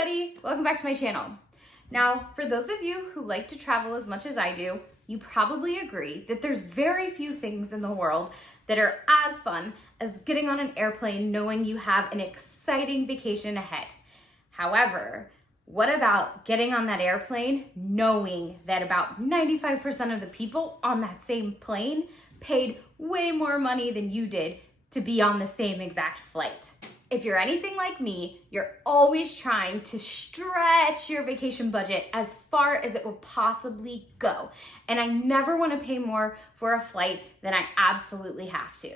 everybody, welcome back to my channel. Now, for those of you who like to travel as much as I do, you probably agree that there's very few things in the world that are as fun as getting on an airplane knowing you have an exciting vacation ahead. However, what about getting on that airplane knowing that about 95% of the people on that same plane paid way more money than you did to be on the same exact flight? If you're anything like me, you're always trying to stretch your vacation budget as far as it will possibly go. And I never want to pay more for a flight than I absolutely have to.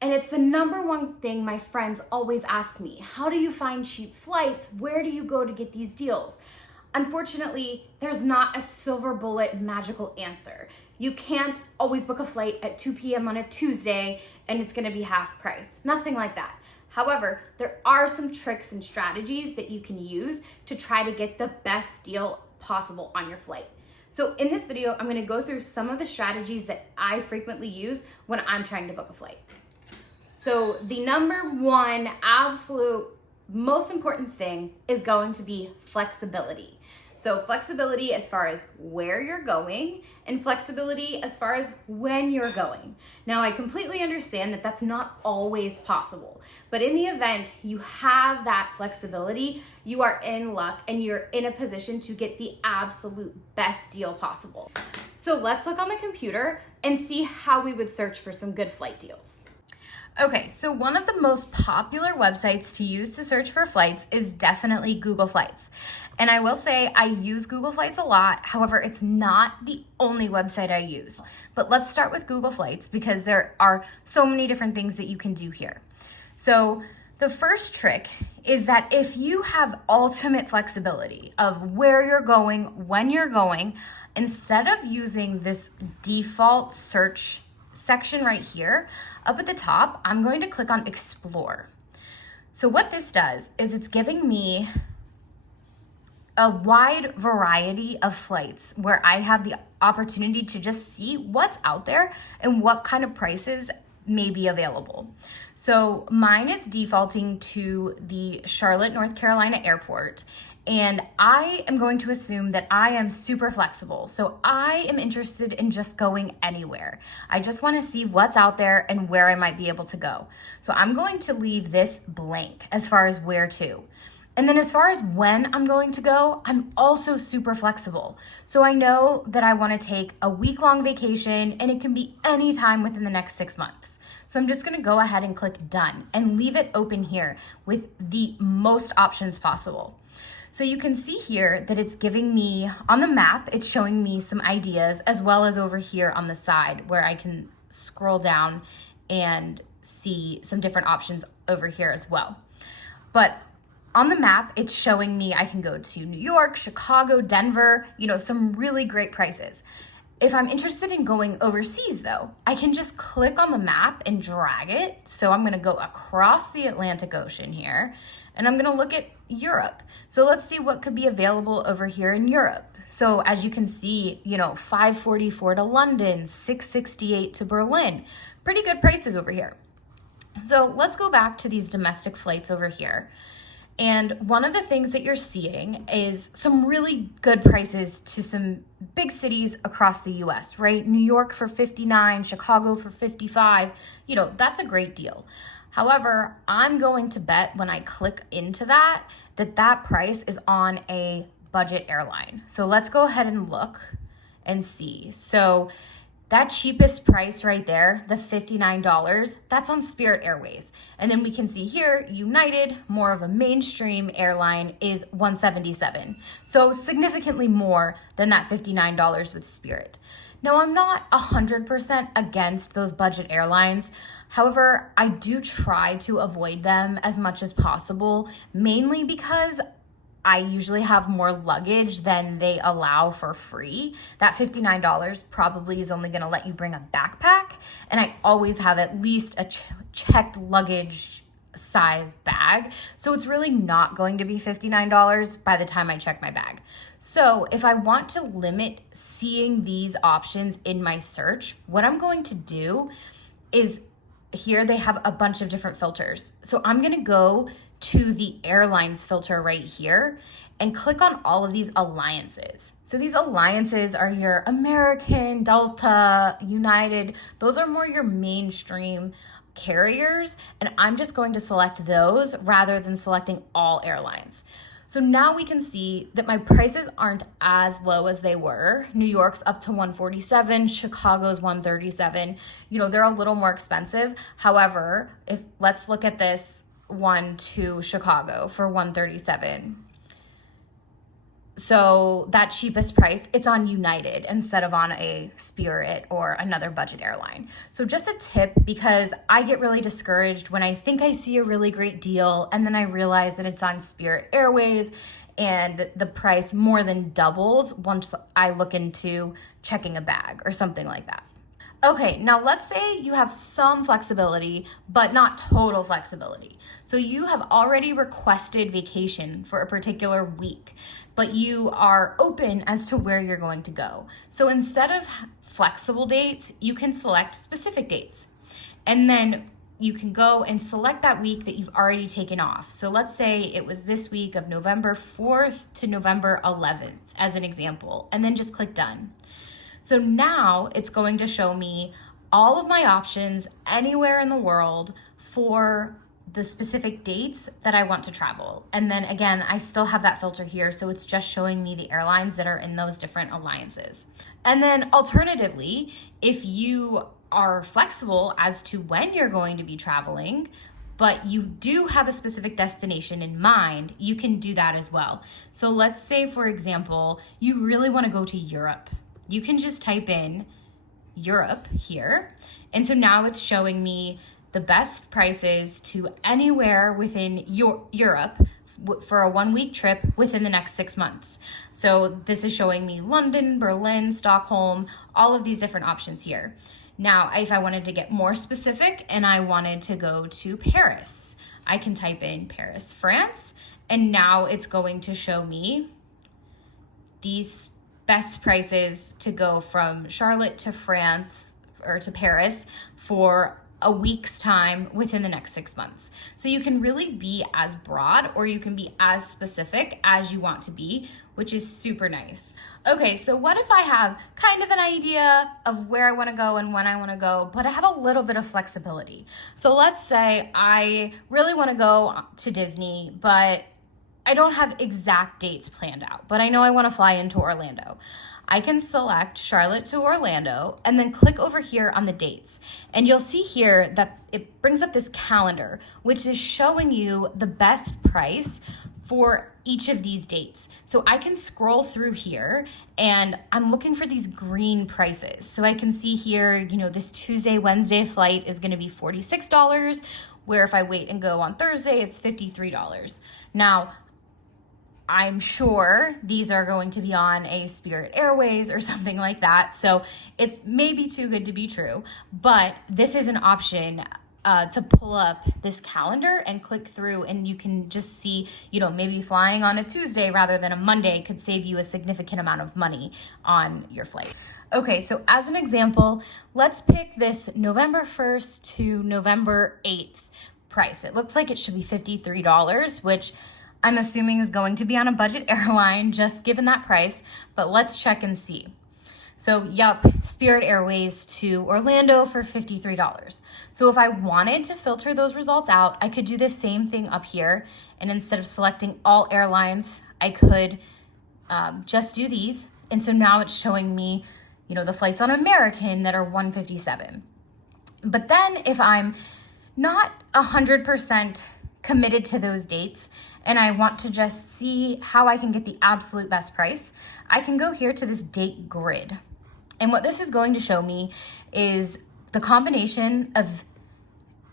And it's the number one thing my friends always ask me. How do you find cheap flights? Where do you go to get these deals? Unfortunately, there's not a silver bullet magical answer. You can't always book a flight at 2 p.m. on a Tuesday and it's gonna be half price. Nothing like that. However, there are some tricks and strategies that you can use to try to get the best deal possible on your flight. So in this video, I'm gonna go through some of the strategies that I frequently use when I'm trying to book a flight. So the number one absolute most important thing is going to be flexibility. So flexibility as far as where you're going and flexibility as far as when you're going. Now, I completely understand that that's not always possible, but in the event you have that flexibility, you are in luck and you're in a position to get the absolute best deal possible. So let's look on the computer and see how we would search for some good flight deals. Okay, so one of the most popular websites to use to search for flights is definitely Google Flights. And I will say I use Google Flights a lot. However, it's not the only website I use. But let's start with Google Flights because there are so many different things that you can do here. So the first trick is that if you have ultimate flexibility of where you're going, when you're going, instead of using this default search section right here, up at the top, I'm going to click on Explore. So what this does is it's giving me a wide variety of flights where I have the opportunity to just see what's out there and what kind of prices may be available. So mine is defaulting to the Charlotte, North Carolina airport. And I am going to assume that I am super flexible. So I am interested in just going anywhere. I just want to see what's out there and where I might be able to go. So I'm going to leave this blank as far as where to. And then as far as when I'm going to go, I'm also super flexible. So I know that I want to take a week-long vacation and it can be any time within the next 6 months. So I'm just going to go ahead and click done and leave it open here with the most options possible. So you can see here that it's giving me, on the map, it's showing me some ideas as well as over here on the side where I can scroll down and see some different options over here as well. But on the map, it's showing me I can go to New York, Chicago, Denver, some really great prices. If I'm interested in going overseas though, I can just click on the map and drag it. So I'm gonna go across the Atlantic Ocean here and I'm gonna look at Europe. So let's see what could be available over here in Europe. So as you can see, $544 to London, $668 to Berlin, pretty good prices over here. So let's go back to these domestic flights over here. And one of the things that you're seeing is some really good prices to some big cities across the US, right? New York for $59, Chicago for $55, that's a great deal. However, I'm going to bet when I click into that price is on a budget airline. So let's go ahead and look and see. So that cheapest price right there, the $59, that's on Spirit Airways. And then we can see here, United, more of a mainstream airline, is $177. So significantly more than that $59 with Spirit. Now, I'm not 100% against those budget airlines. However, I do try to avoid them as much as possible, mainly because I usually have more luggage than they allow for free. That $59 probably is only gonna let you bring a backpack, and I always have at least a checked luggage size bag. So it's really not going to be $59 by the time I check my bag. So if I want to limit seeing these options in my search, what I'm going to do is here they have a bunch of different filters. So I'm gonna go to the airlines filter right here and click on all of these alliances. So these alliances are your American, Delta, United. Those are more your mainstream carriers, and I'm just going to select those rather than selecting all airlines. So now we can see that my prices aren't as low as they were. New York's up to 147, Chicago's 137. They're a little more expensive. However, let's look at this one to Chicago for 137. So that cheapest price, it's on United instead of on a Spirit or another budget airline. So just a tip, because I get really discouraged when I think I see a really great deal and then I realize that it's on Spirit Airways and the price more than doubles once I look into checking a bag or something like that. Okay, now let's say you have some flexibility, but not total flexibility. So you have already requested vacation for a particular week, but you are open as to where you're going to go. So instead of flexible dates, you can select specific dates. And then you can go and select that week that you've already taken off. So let's say it was this week of November 4th to November 11th as an example, and then just click done. So now it's going to show me all of my options anywhere in the world for the specific dates that I want to travel. And then again, I still have that filter here, so it's just showing me the airlines that are in those different alliances. And then alternatively, if you are flexible as to when you're going to be traveling, but you do have a specific destination in mind, you can do that as well. So let's say, for example, you really want to go to Europe. You can just type in Europe here. And so now it's showing me the best prices to anywhere within Europe for a 1 week trip within the next 6 months. So this is showing me London, Berlin, Stockholm, all of these different options here. Now, if I wanted to get more specific and I wanted to go to Paris, I can type in Paris, France, and now it's going to show me these best prices to go from Charlotte to France or to Paris for a week's time within the next 6 months. So you can really be as broad or you can be as specific as you want to be, which is super nice. Okay, so what if I have kind of an idea of where I want to go and when I want to go, but I have a little bit of flexibility. So let's say I really want to go to Disney, but I don't have exact dates planned out, but I know I want to fly into Orlando. I can select Charlotte to Orlando and then click over here on the dates. And you'll see here that it brings up this calendar, which is showing you the best price for each of these dates. So I can scroll through here and I'm looking for these green prices. So I can see here, this Tuesday, Wednesday flight is going to be $46, where if I wait and go on Thursday, it's $53. Now, I'm sure these are going to be on a Spirit Airways or something like that. So it's maybe too good to be true, but this is an option to pull up this calendar and click through, and you can just see, maybe flying on a Tuesday rather than a Monday could save you a significant amount of money on your flight. Okay, so as an example, let's pick this November 1st to November 8th price. It looks like it should be $53, which I'm assuming is going to be on a budget airline, just given that price, but let's check and see. So, Spirit Airways to Orlando for $53. So if I wanted to filter those results out, I could do the same thing up here, and instead of selecting all airlines, I could just do these. And so now it's showing me, the flights on American that are $157. But then if I'm not 100% committed to those dates and I want to just see how I can get the absolute best price, I can go here to this date grid. And what this is going to show me is the combination of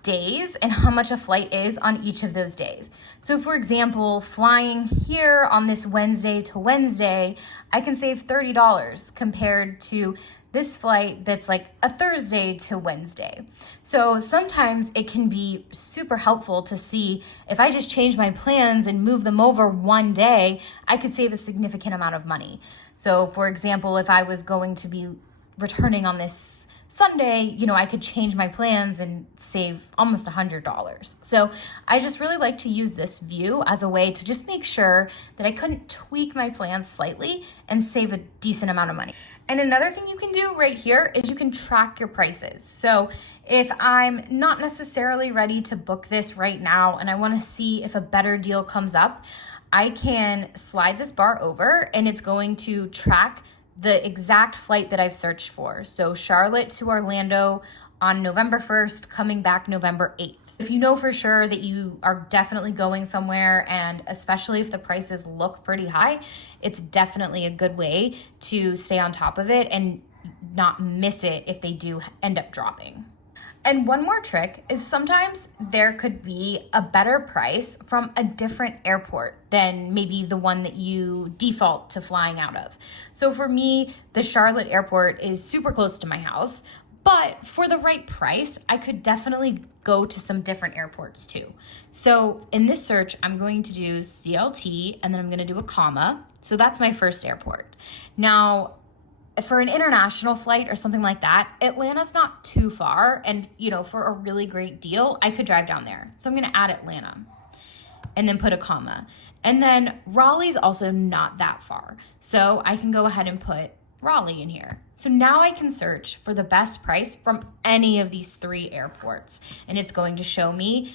days and how much a flight is on each of those days. So for example, flying here on this Wednesday to Wednesday, I can save $30 compared to this flight that's like a Thursday to Wednesday. So sometimes it can be super helpful to see if I just change my plans and move them over one day, I could save a significant amount of money. So for example, if I was going to be returning on this Sunday, you know, I could change my plans and save almost $100. So I just really like to use this view as a way to just make sure that I couldn't tweak my plans slightly and save a decent amount of money. And another thing you can do right here is you can track your prices. So if I'm not necessarily ready to book this right now and I want to see if a better deal comes up, I can slide this bar over and it's going to track the exact flight that I've searched for. So Charlotte to Orlando on November 1st, coming back November 8th. If you know for sure that you are definitely going somewhere, and especially if the prices look pretty high, it's definitely a good way to stay on top of it and not miss it if they do end up dropping. And one more trick is sometimes there could be a better price from a different airport than maybe the one that you default to flying out of. So for me, the Charlotte airport is super close to my house, but for the right price, I could definitely go to some different airports too. So in this search, I'm going to do CLT and then I'm going to do a comma. So that's my first airport. Now, for an international flight or something like that, Atlanta's not too far. And, you know, for a really great deal, I could drive down there. So I'm going to add Atlanta and then put a comma. And then Raleigh's also not that far. So I can go ahead and put Raleigh in here. So now I can search for the best price from any of these 3 airports. And it's going to show me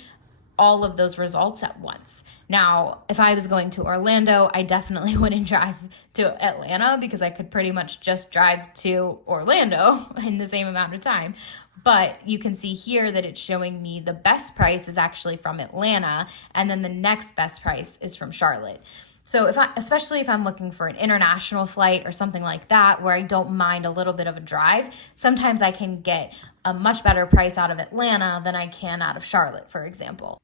all of those results at once. Now, if I was going to Orlando, I definitely wouldn't drive to Atlanta because I could pretty much just drive to Orlando in the same amount of time. But you can see here that it's showing me the best price is actually from Atlanta, and then the next best price is from Charlotte. So especially if I'm looking for an international flight or something like that, where I don't mind a little bit of a drive, sometimes I can get a much better price out of Atlanta than I can out of Charlotte, for example.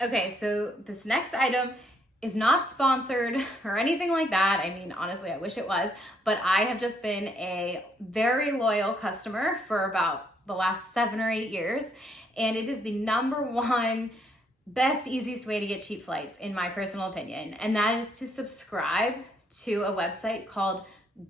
Okay, so this next item is not sponsored or anything like that. I mean, honestly, I wish it was, but I have just been a very loyal customer for about the last 7 or 8 years, and it is the #1 best, easiest way to get cheap flights, in my personal opinion, and that is to subscribe to a website called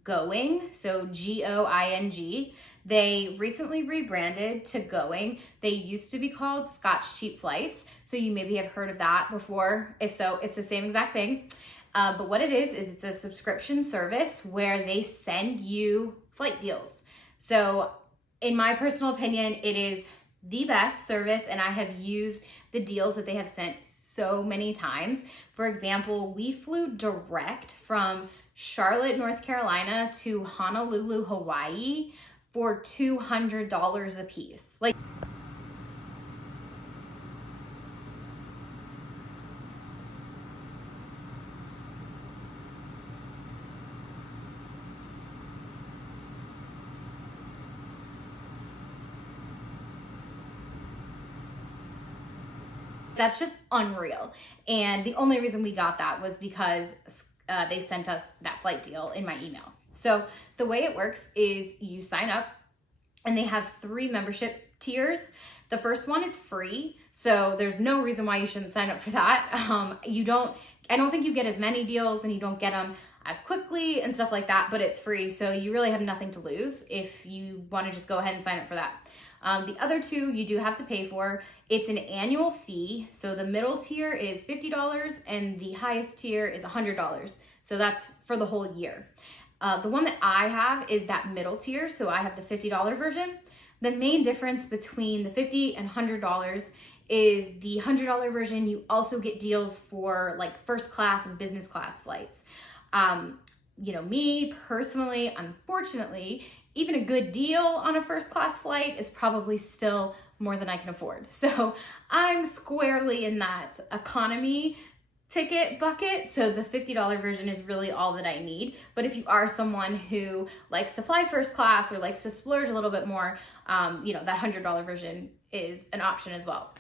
Going, so Going. They recently rebranded to Going. They used to be called Scotch Cheap Flights, so you maybe have heard of that before. If so, it's the same exact thing. But what it is it's a subscription service where they send you flight deals. So in my personal opinion, it is the best service, and I have used the deals that they have sent so many times. For example, we flew direct from Charlotte, North Carolina to Honolulu, Hawaii for $200 a piece. Like, that's just unreal. And the only reason we got that was because they sent us that flight deal in my email. So the way it works is you sign up, and they have 3 membership tiers. The first one is free, so there's no reason why you shouldn't sign up for that. I don't think you get as many deals, and you don't get them as quickly and stuff like that, but it's free, so you really have nothing to lose if you want to just go ahead and sign up for that. The other 2 you do have to pay for. It's an annual fee, so the middle tier is $50 and the highest tier is $100. So that's for the whole year. The one that I have is that middle tier, so I have the $50 version. The main difference between the $50 and $100 is the $100 version, you also get deals for like first class and business class flights. You know, me personally, unfortunately, even a good deal on a first class flight is probably still more than I can afford. So I'm squarely in that economy ticket bucket, so the $50 version is really all that I need. But if you are someone who likes to fly first class or likes to splurge a little bit more, you know, that $100 version is an option as well.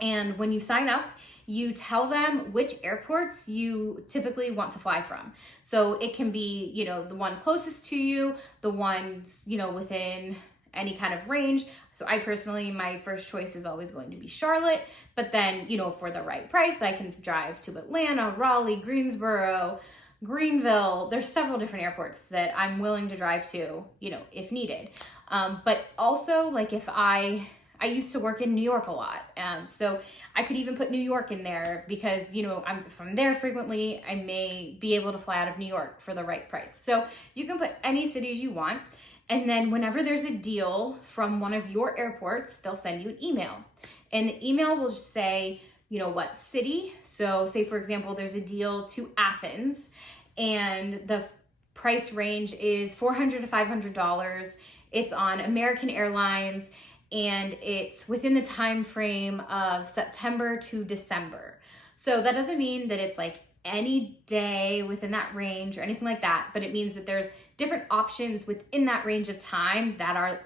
And when you sign up, you tell them which airports you typically want to fly from. So it can be, you know, the one closest to you, the ones, you know, within any kind of range. So I personally, my first choice is always going to be Charlotte, but then, you know, for the right price, I can drive to Atlanta, Raleigh, Greensboro, Greenville. There's several different airports that I'm willing to drive to, if needed. But also, like, if I used to work in New York a lot. So I could even put New York in there because, if I'm there frequently, I may be able to fly out of New York for the right price. So you can put any cities you want. And then whenever there's a deal from one of your airports, they'll send you an email. And the email will just say, what city. So say, for example, there's a deal to Athens and the price range is $400 to $500. It's on American Airlines and it's within the time frame of September to December. So that doesn't mean that it's like any day within that range or anything like that, but it means that there's different options within that range of time that are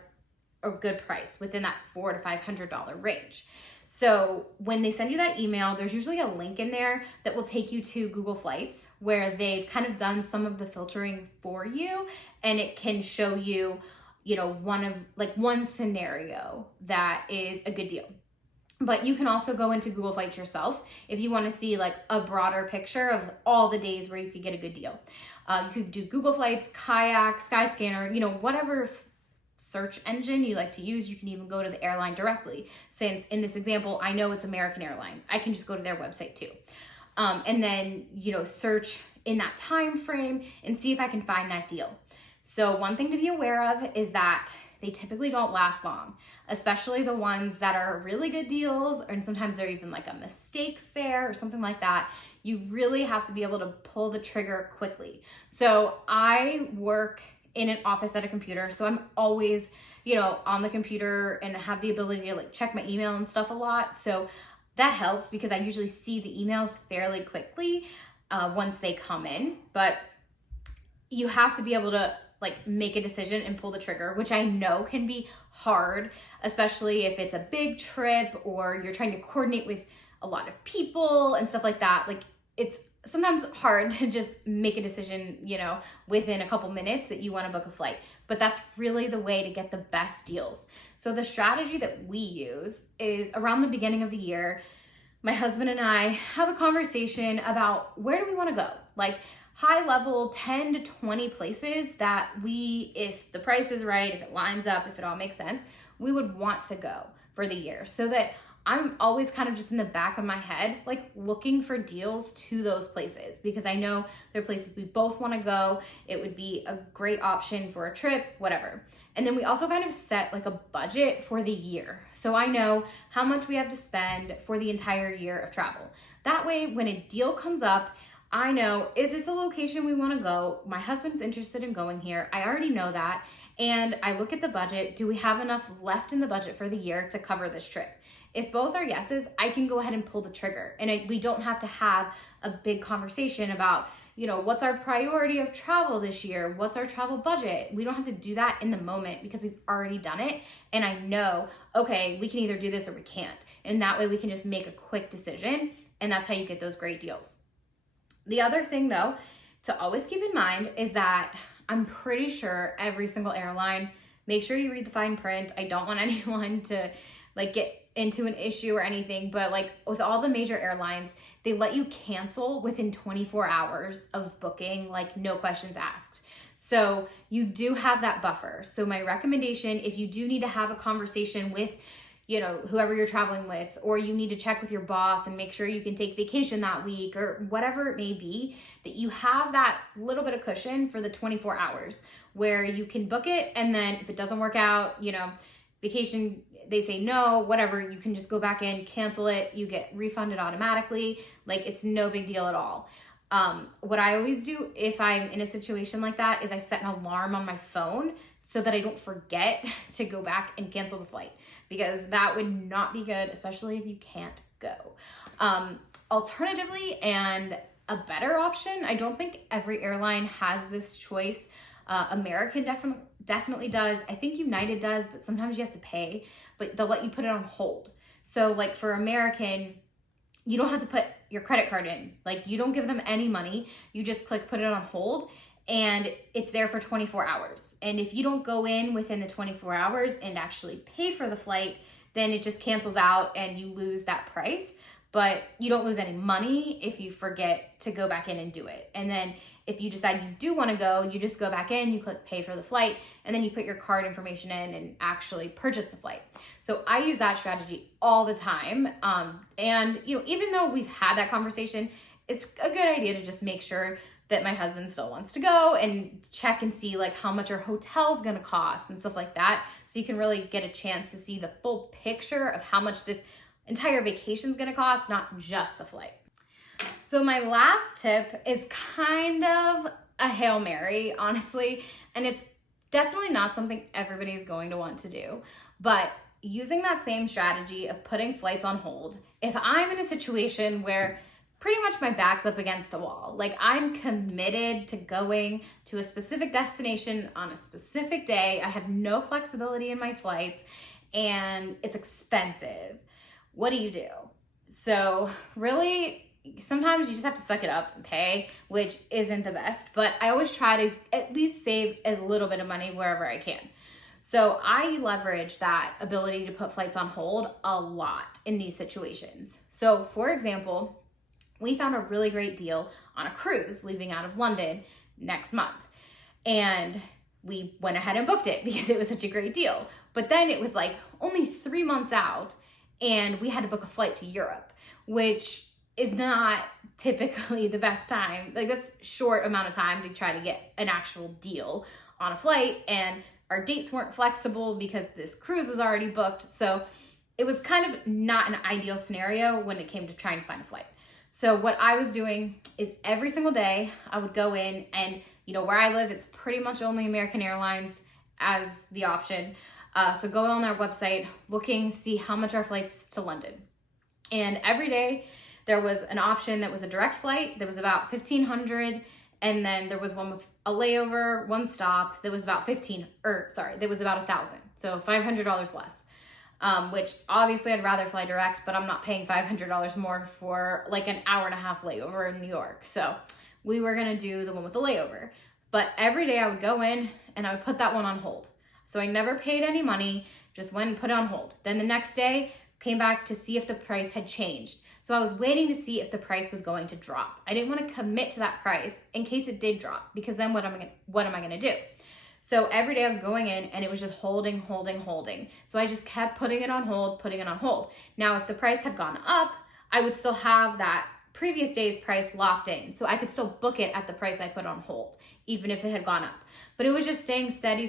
a good price within that $400 to $500 range. So when they send you that email, there's usually a link in there that will take you to Google Flights where they've kind of done some of the filtering for you, and it can show you, one scenario that is a good deal. But you can also go into Google Flights yourself if you want to see like a broader picture of all the days where you could get a good deal. You could do Google Flights, Kayak, Skyscanner, whatever search engine you like to use. You can even go to the airline directly. Since in this example, I know it's American Airlines. I can just go to their website too. And then, search in that time frame and see if I can find that deal. So one thing to be aware of is that they typically don't last long, especially the ones that are really good deals, and sometimes they're even like a mistake fare or something like that. You really have to be able to pull the trigger quickly. So I work in an office at a computer, so I'm always, on the computer and have the ability to like check my email and stuff a lot. So that helps because I usually see the emails fairly quickly once they come in, but you have to be able to like make a decision and pull the trigger, which I know can be hard, especially if it's a big trip or you're trying to coordinate with a lot of people and stuff like that. Like, it's sometimes hard to just make a decision, within a couple minutes that you want to book a flight, but that's really the way to get the best deals. So the strategy that we use is around the beginning of the year, my husband and I have a conversation about where do we want to go? Like, high level 10 to 20 places that we, if the price is right, if it lines up, if it all makes sense, we would want to go for the year, so that I'm always kind of just in the back of my head, like looking for deals to those places, because I know they're places we both want to go. It would be a great option for a trip, whatever. And then we also kind of set like a budget for the year. So I know how much we have to spend for the entire year of travel. That way, when a deal comes up, I know, is this a location we want to go? My husband's interested in going here. I already know that. And I look at the budget. Do we have enough left in the budget for the year to cover this trip? If both are yeses, I can go ahead and pull the trigger. And we don't have to have a big conversation about, what's our priority of travel this year? What's our travel budget? We don't have to do that in the moment because we've already done it. And I know, okay, we can either do this or we can't. And that way we can just make a quick decision. And that's how you get those great deals. The other thing though, to always keep in mind is that I'm pretty sure every single airline, make sure you read the fine print. I don't want anyone to like get into an issue or anything, but like with all the major airlines, they let you cancel within 24 hours of booking, like no questions asked. So you do have that buffer. So my recommendation, if you do need to have a conversation with whoever you're traveling with, or you need to check with your boss and make sure you can take vacation that week or whatever it may be, that you have that little bit of cushion for the 24 hours where you can book it. And then if it doesn't work out, vacation, they say no, whatever, you can just go back in, cancel it, you get refunded automatically. Like, it's no big deal at all. What I always do if I'm in a situation like that is I set an alarm on my phone so that I don't forget to go back and cancel the flight, because that would not be good, especially if you can't go. Alternatively, and a better option, I don't think every airline has this choice. American definitely does. I think United does, but sometimes you have to pay, but they'll let you put it on hold. So like for American, you don't have to put your credit card in. Like, you don't give them any money. You just click put it on hold and it's there for 24 hours. And if you don't go in within the 24 hours and actually pay for the flight, then it just cancels out and you lose that price. but you don't lose any money if you forget to go back in and do it. And then if you decide you do want to go, you just go back in, you click pay for the flight, and then you put your card information in and actually purchase the flight. So I use that strategy all the time. And even though we've had that conversation, it's a good idea to just make sure that my husband still wants to go and check and see like how much our hotel's gonna cost and stuff like that. So you can really get a chance to see the full picture of how much this entire vacation's gonna cost, not just the flight. So my last tip is kind of a Hail Mary, honestly, and it's definitely not something everybody's going to want to do, but using that same strategy of putting flights on hold, if I'm in a situation where pretty much my back's up against the wall, like I'm committed to going to a specific destination on a specific day, I have no flexibility in my flights, and it's expensive, what do? So really, sometimes you just have to suck it up, okay? Which isn't the best, but I always try to at least save a little bit of money wherever I can. So I leverage that ability to put flights on hold a lot in these situations. So for example, we found a really great deal on a cruise leaving out of London next month. And we went ahead and booked it because it was such a great deal. But then it was like only 3 months out and we had to book a flight to Europe, which is not typically the best time. Like that's short amount of time to try to get an actual deal on a flight, and our dates weren't flexible because this cruise was already booked. So it was kind of not an ideal scenario when it came to trying to find a flight. So what I was doing is every single day I would go in and, where I live, it's pretty much only American Airlines as the option. So go on their website, looking, see how much are flights to London. And every day there was an option that was a direct flight that was about $1,500. And then there was one with a layover, one stop that was about that was about $1,000. So $500 less. Which obviously I'd rather fly direct, but I'm not paying $500 more for like an hour and a half layover in New York. So we were gonna do the one with the layover. But every day I would go in and I would put that one on hold. So I never paid any money, just went and put it on hold. Then the next day, came back to see if the price had changed. So I was waiting to see if the price was going to drop. I didn't want to commit to that price in case it did drop, because then what am I gonna do? So every day I was going in and it was just holding. So I just kept putting it on hold. Now, if the price had gone up, I would still have that previous day's price locked in. So I could still book it at the price I put on hold, even if it had gone up. But it was just staying steady.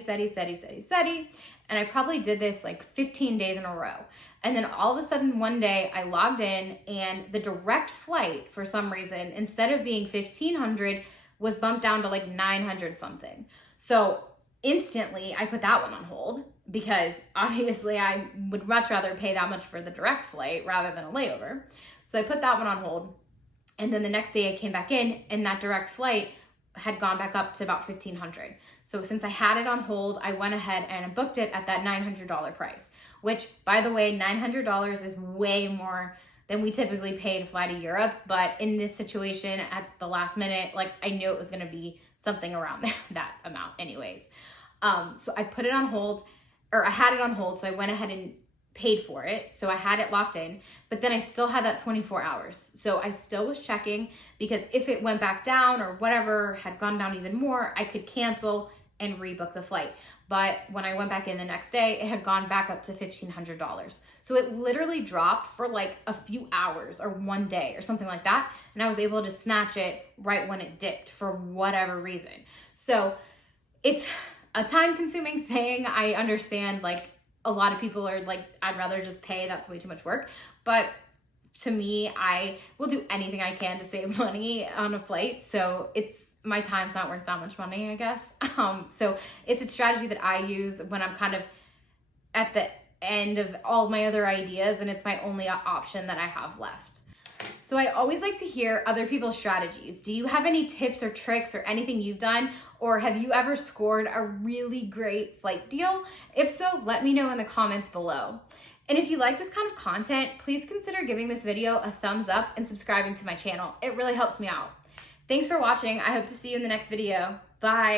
And I probably did this like 15 days in a row. And then all of a sudden one day I logged in and the direct flight, for some reason, instead of being $1,500, was bumped down to like 900 something. So instantly I put that one on hold, because obviously I would much rather pay that much for the direct flight rather than a layover. So I put that one on hold. And then the next day I came back in and that direct flight had gone back up to about $1,500. So since I had it on hold, I went ahead and I booked it at that $900 price, which, by the way, $900 is way more than we typically pay to fly to Europe. But in this situation at the last minute, like I knew it was gonna be something around that amount anyways. So I put it on hold, or I had it on hold. So I went ahead and paid for it. So I had it locked in, but then I still had that 24 hours. So I still was checking, because if it went back down or whatever had gone down even more, I could cancel and rebook the flight. But when I went back in the next day, it had gone back up to $1,500. So it literally dropped for like a few hours or one day or something like that. And I was able to snatch it right when it dipped for whatever reason. So it's a time consuming thing. I understand, like, a lot of people are like, I'd rather just pay, that's way too much work. But to me, I will do anything I can to save money on a flight. So my time's not worth that much money, I guess. So it's a strategy that I use when I'm kind of at the end of all my other ideas and it's my only option that I have left. So I always like to hear other people's strategies. Do you have any tips or tricks or anything you've done? Or have you ever scored a really great flight deal? If so, let me know in the comments below. And if you like this kind of content, please consider giving this video a thumbs up and subscribing to my channel. It really helps me out. Thanks for watching. I hope to see you in the next video. Bye.